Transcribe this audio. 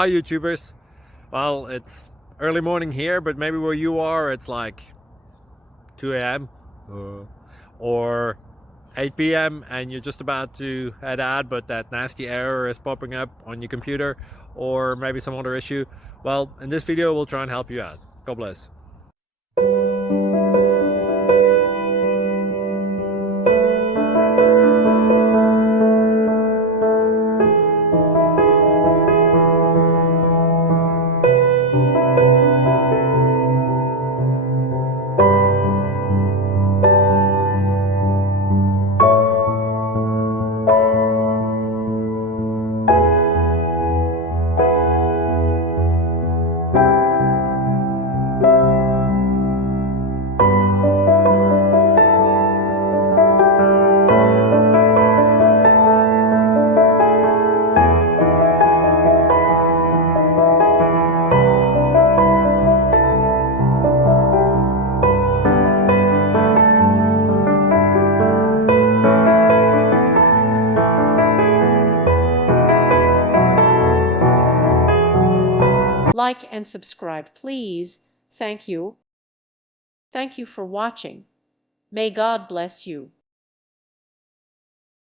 Hi YouTubers. Well, it's early morning here, but maybe where you are it's like 2 a.m. or 8 p.m. and you're just about to head out, but that nasty error is popping up on your computer, or maybe some other issue. Well, in this video we'll try and help you out. God bless. Like and subscribe, please. Thank you. Thank you for watching. May God bless you.